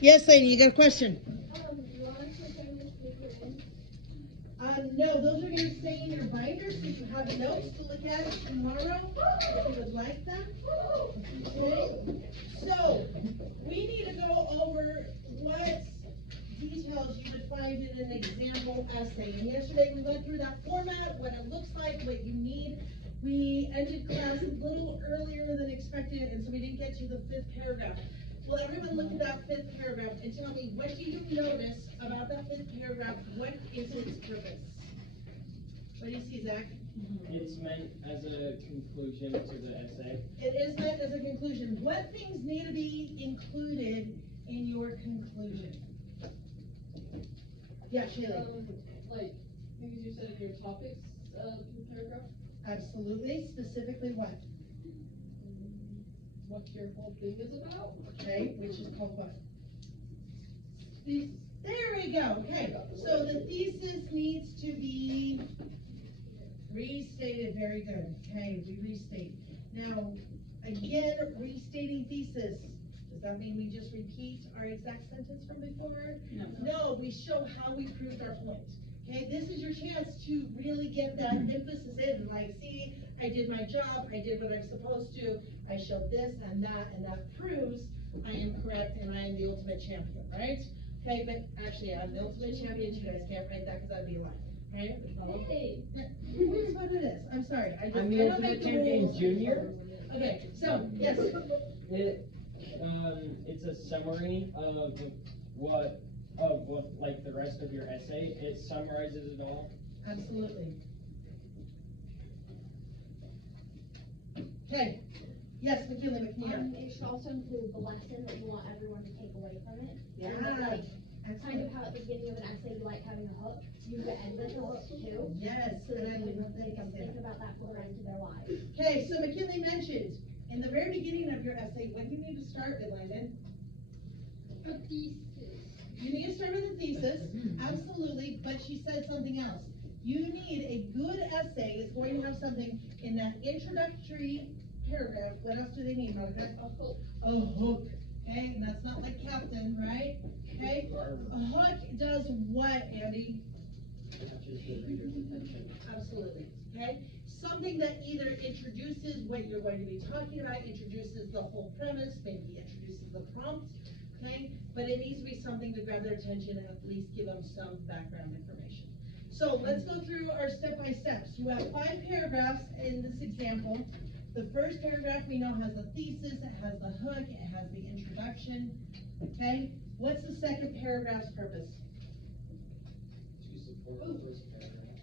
Yes, lady, you got a question? No, those are going to stay in your binder, so you have notes to look at tomorrow if you would like them. Okay? So, we need to go over what details you would find in an example essay. And yesterday we went through that format, what it looks like, what you need. We ended class a little earlier than expected, and so we didn't get to the 5th paragraph. Well, everyone look at that 5th paragraph and tell me, what do you notice about that 5th paragraph? What is its purpose? What do you see, Zach? It's meant as a conclusion to the essay. It is meant as a conclusion. What things need to be included in your conclusion? Yeah, Shayla. Like, because you said in your topics paragraph. Absolutely. Specifically what? What your whole thing is about. Okay, which is called what? Thesis. There we go. Okay, so the thesis needs to be restated. Very good. Okay, we restate. Now, again, restating thesis. Does that mean we just repeat our exact sentence from before? No. No, we show how we proved our point. Okay, this is your chance to really get that emphasis in. Like, see, I did my job, I did what I'm supposed to, I showed this and that proves I am correct and I am the ultimate champion, right? Okay, but actually I'm the ultimate champion, you guys can't write that because that'd be a lie. Right? Hey. Here's what it is. I'm sorry. I'm the ultimate champion junior. Okay, so yes. It's a summary of what like the rest of your essay. It summarizes it all. Absolutely. Okay. Yes, McKinley. It should also include the lesson that you want everyone to take away from it. Yeah. And like, kind of how at the beginning of an essay you like having a hook, you could end with a hook too. Yes. So that they can think about that for the rest of their lives. Okay, so McKinley mentioned in the very beginning of your essay, what do you need to start with, Landon? A thesis. You need to start with a thesis, absolutely, but she said something else. You need a good essay is going to have something in that introductory paragraph. What else do they need, Monica? A hook. A hook. Okay, and that's not like captain, right? Okay, a hook does what, Andy? Captures the reader's attention. Absolutely. Okay, something that either introduces what you're going to be talking about, introduces the whole premise, maybe introduces the prompt. Okay, but it needs to be something to grab their attention and at least give them some background information. So let's go through our step-by-steps. You have 5 paragraphs in this example. The first paragraph we know has the thesis, it has the hook, it has the introduction. Okay, what's the second paragraph's purpose? To support the first paragraph.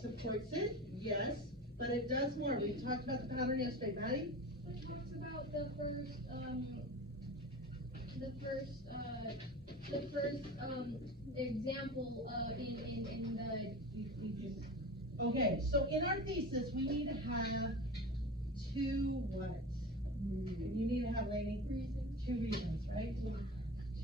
Supports it, yes, but it does more. We talked about the pattern yesterday, Maddie. It talks about the first example in the. Okay, so in our thesis, we need to have 2 what? You need to have, Lainey? Reasons. 2 reasons, right?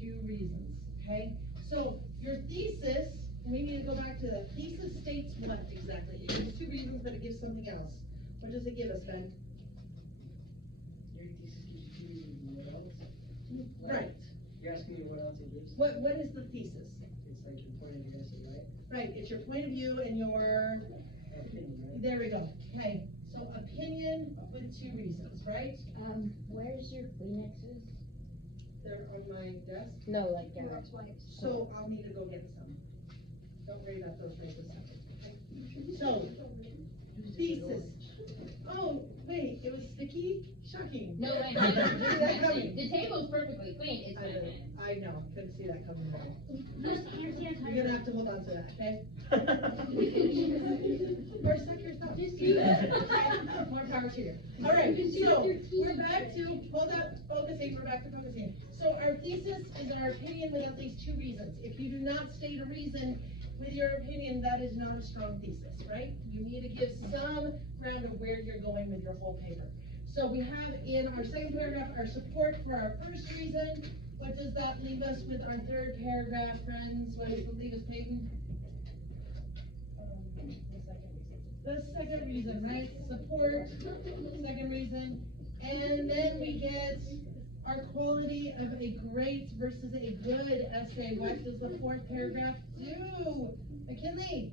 2 reasons, okay? So your thesis, we need to go back to the thesis states what exactly? It gives 2 reasons, but it gives something else. What does it give us, Ben? Your thesis gives you 2 reasons. What else? Right. You're asking me what else it gives? What is the thesis? It's like your point of view, right? Right, it's your point of view and your, Opinion, right? there we go, okay. So opinion with 2 reasons, right? Where's your Kleenexes? They're on my desk, No, like Garrett's wipes. so I'll need to go get some. Don't worry about those right this second. Okay? So, thesis. Oh, wait, it was sticky? Shocking. No, I Didn't see that know. coming. The table's perfectly clean, it's been. I know, couldn't see that coming at all. Just hand sanitizer. You're gonna have to hold on to that, okay? Or suck your thumb. More power to you. All right, so we're back to, hold up, focusing, we're back to focusing. So our thesis is our opinion with at least 2 reasons. If you do not state a reason with your opinion, that is not a strong thesis, right? You need to give some ground of where you're going with your whole paper. So we have in our second paragraph our support for our first reason. What does that leave us with our third paragraph, friends? What does it leave us, Peyton? The second reason, right? Support, second reason. And then we get our quality of a great versus a good essay? What does the fourth paragraph do? McKinley?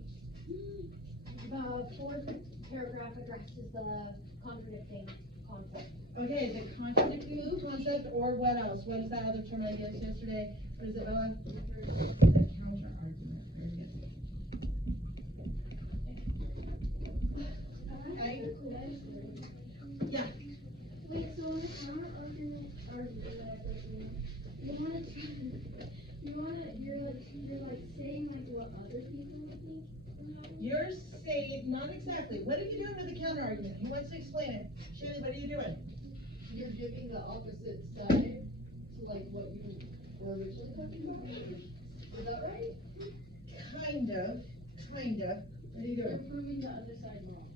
The fourth paragraph addresses the contradicting concept. Okay, the contradicting concept, or what else? What is that other term I used yesterday? What is it, Bella? The counter argument. Very good. Okay. Yeah. Wait, so on the counter argument, or whatever, you're like saying like what other people would think? You're saying, not exactly. What are you doing with the counter argument? Who wants to explain it? Shirley, what are you doing? You're giving the opposite side to like what you were originally talking about? Is that right? Kind of. What are you doing? You're proving the other side wrong.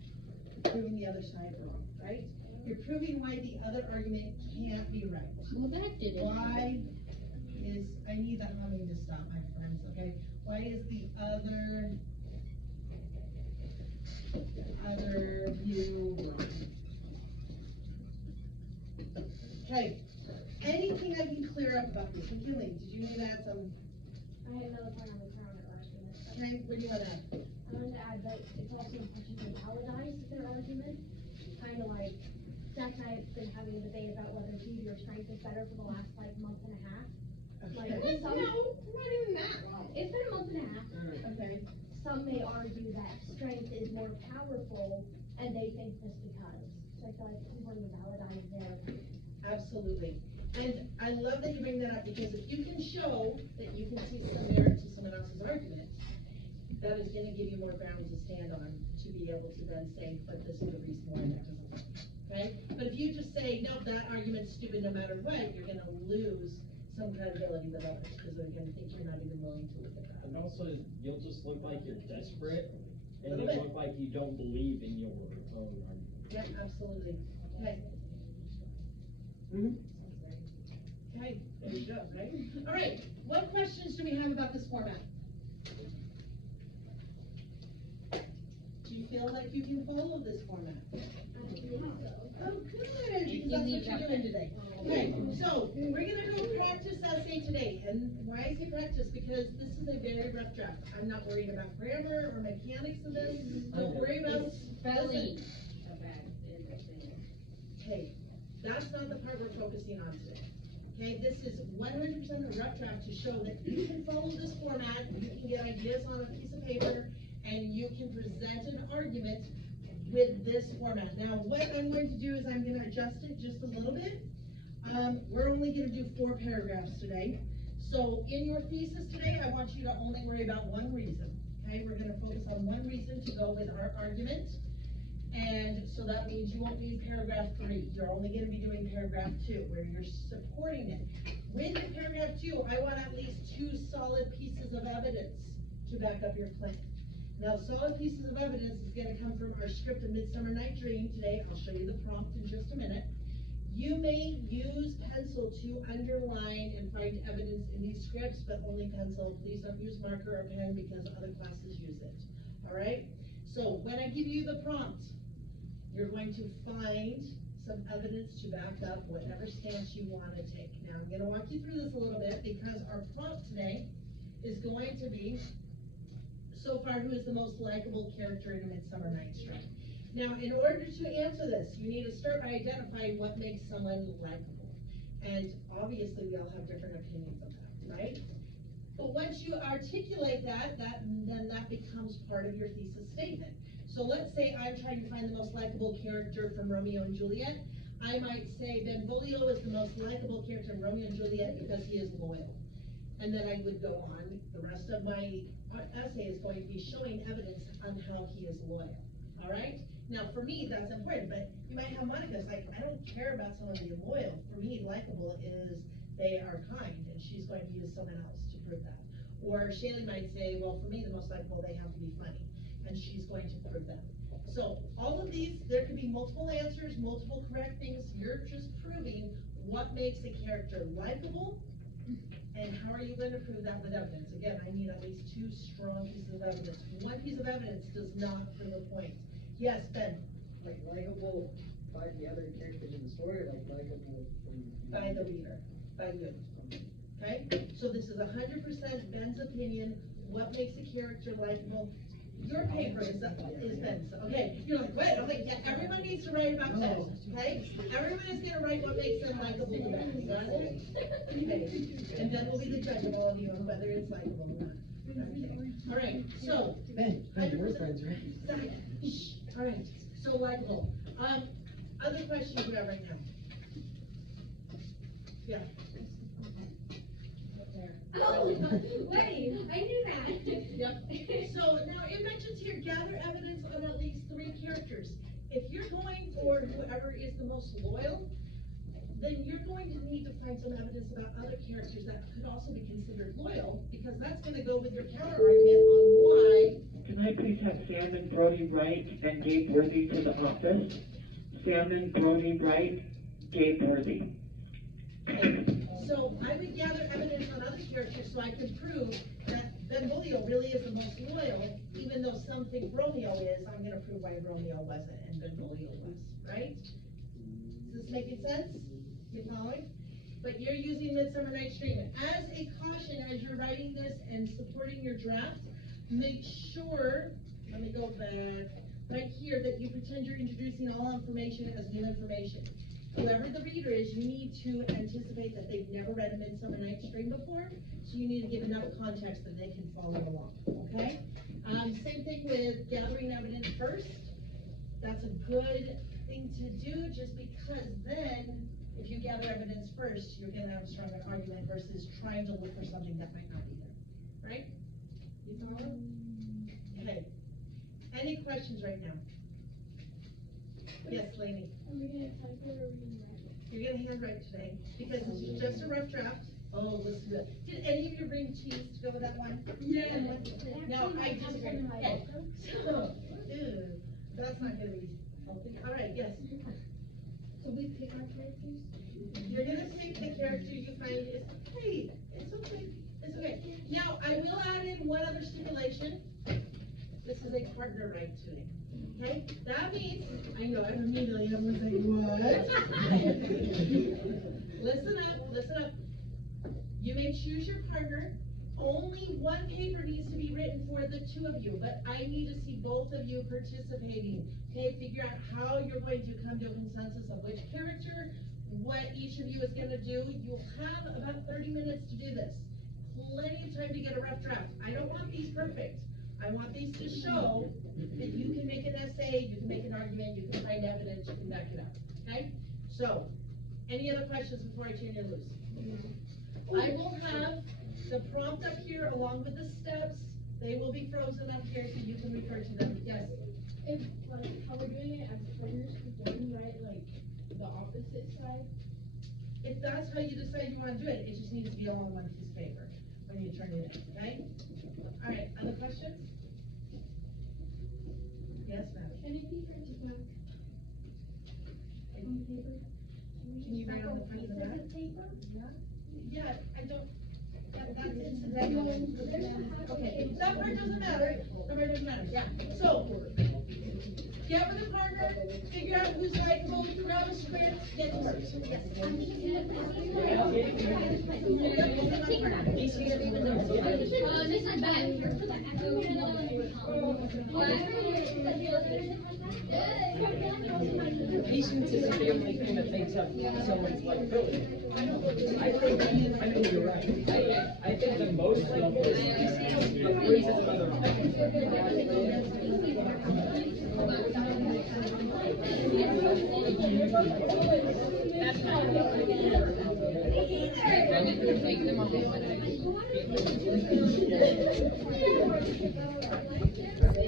Proving the other side wrong, right? You're proving why the other argument can't be right. Well, that did it. Why is, I need that humming to stop, my friends, okay? Why is the other view wrong? Okay, anything I can clear up about this? McKinley, did you need to add some? I had another point on the counter argument. Okay, what do you want to add? I wanted to add that it's also important to validate their argument. Kind of like, Jack and I have been having a debate about whether beauty or strength is better for the last like month and a half. Like, Okay. some, No, not even that long. it's been a month and a half. Okay. Some may argue that strength is more powerful, and they think this because. So I feel like it's important to validate their. Absolutely. And I love that you bring that up, because if you can show that you can see some merit to someone else's argument, that is gonna give you more ground to stand on to be able to then say, but this is the reason why that doesn't work, okay? But if you just say, no, that argument's stupid no matter what, you're gonna lose some credibility with others, because they're gonna think you're not even willing to look at that. And also, you'll just look like you're desperate, and Little you bit. look like you don't believe in your own argument. Yeah, absolutely. Okay. Okay, there you go, right? All right, what questions do we have about this format? Do you feel like you can follow this format? Oh, good, because that's what you're doing today. Okay, so we're gonna go practice essay today, and why I say practice, because this is a very rough draft. I'm not worried about grammar or mechanics of this. Don't worry about spelling. Okay, that's not the part we're focusing on today. Okay, this is 100% a rough draft to show that you can follow this format, you can get ideas on a piece of paper, and you can present an argument with this format. Now, what I'm going to do is I'm gonna adjust it just a little bit. We're only gonna do 4 paragraphs today. So in your thesis today, I want you to only worry about one reason, okay? We're gonna focus on one reason to go with our argument. And so that means you won't need paragraph 3. You're only gonna be doing paragraph 2, where you're supporting it. With paragraph 2, I want at least 2 solid pieces of evidence to back up your claim. Now, solid pieces of evidence is gonna come from our script of Midsummer Night Dream today. I'll show you the prompt in just a minute. You may use pencil to underline and find evidence in these scripts, but only pencil. Please don't use marker or pen because other classes use it, all right? So when I give you the prompt, you're going to find some evidence to back up whatever stance you want to take. Now, I'm gonna walk you through this a little bit because our prompt today is going to be, so far, who is the most likable character in A Midsummer Night's Dream? Now, in order to answer this, you need to start by identifying what makes someone likable. And obviously, we all have different opinions of that, right? But once you articulate that then that becomes part of your thesis statement. So let's say I'm trying to find the most likable character from Romeo and Juliet. I might say Benvolio is the most likable character in Romeo and Juliet because he is loyal. And then I would go on. The rest of my essay is going to be showing evidence on how he is loyal. All right? Now, for me, that's important, but you might have Monica's like, I don't care about someone being loyal. For me, likable is they are kind, and she's going to use someone else to prove that. Or Shaylee might say, well, for me, the most likable, they have to be funny, and she's going to prove that. So all of these, there could be multiple answers, multiple correct things. You're just proving what makes a character likable, and how are you going to prove that with evidence? Again, I need at least 2 strong pieces of evidence. One piece of evidence does not prove a point. Yes, Ben? Like likable by the other characters in the story, like likable from. By the reader, by you. Okay? So this is 100% Ben's opinion. What makes a character likable? Your paper is Ben's. Okay, you're like, wait, I'm like, yeah, everyone needs to write about this, okay? Everyone is gonna write what makes them likable. Got it? Okay, and then we'll be the judge of all of you on whether it's likable or not. Okay. All right, so. Ben, we're friends, right? Shh. All right, so likable. Other questions you have right now? Yeah. Oh, wait, I knew that. Yep. So now it mentions here, gather evidence on at least 3 characters. If you're going for whoever is the most loyal, then you're going to need to find some evidence about other characters that could also be considered loyal, because that's gonna go with your counter argument on why. Can I please have Sam and Brody Wright and Gabe Worthy to the office? Sam and Brody Wright, Gabe Worthy. Okay. So I would gather evidence on other characters so I can prove that Benvolio really is the most loyal, even though some think Romeo is. I'm gonna prove why Romeo wasn't and Benvolio was, right? Is this making sense? You following? But you're using Midsummer Night's Dream. As a caution, as you're writing this and supporting your draft, make sure, let me go back, right here, that you pretend you're introducing all information as new information. Whoever the reader is, you need to anticipate that they've never read a Midsummer Night's Dream before, so you need to give enough context that they can follow along, okay? Same thing with gathering evidence first. That's a good thing to do, just because then, if you gather evidence first, you're gonna have a stronger argument versus trying to look for something that might not be there, right? You follow? Okay. Any questions right now? Yes, Lainey? Are we gonna type it or are we gonna write it? You're gonna handwrite today, because this is just a rough draft. Oh, listen to it. Did any of you bring cheese to go with that one? Yeah. No, I just, okay, so, ew, that's not gonna be healthy. All right, yes. So we pick our characters? You're gonna pick the character you find is, hey, it's okay, it's okay. Now, I will add in one other stipulation. This is a partner right today, okay? That means, I know, I'm immediately, everyone's like, what? Listen up. You may choose your partner. Only one paper needs to be written for the 2 of you, but I need to see both of you participating. Okay, figure out how you're going to come to a consensus of which character, what each of you is gonna do. You'll have about 30 minutes to do this. Plenty of time to get a rough draft. I don't want these perfect. I want these to show that you can make an essay, you can make an argument, you can find evidence, you can back it up, okay? So, any other questions before I turn you loose? I will have the prompt up here along with the steps. They will be frozen up here so you can refer to them. Yes? If, like, how we're doing it as partners, then we write, like, the opposite side? If that's how you decide you want to do it, it just needs to be all on one piece of paper when you turn it in, okay? All right, other questions? Yes, ma'am? Can it be printed back on paper? Can you write on the front of the back? Paper? Yeah, I don't, that's incidental. Okay, that part doesn't matter, the part doesn't matter, yeah. So, get with a partner, figure out who's likable, grab a script, get to work. Yes. This is bad. Patience is the only thing that makes up someone's likability. I think you're right. I think the most likable is criticism of their Take them all.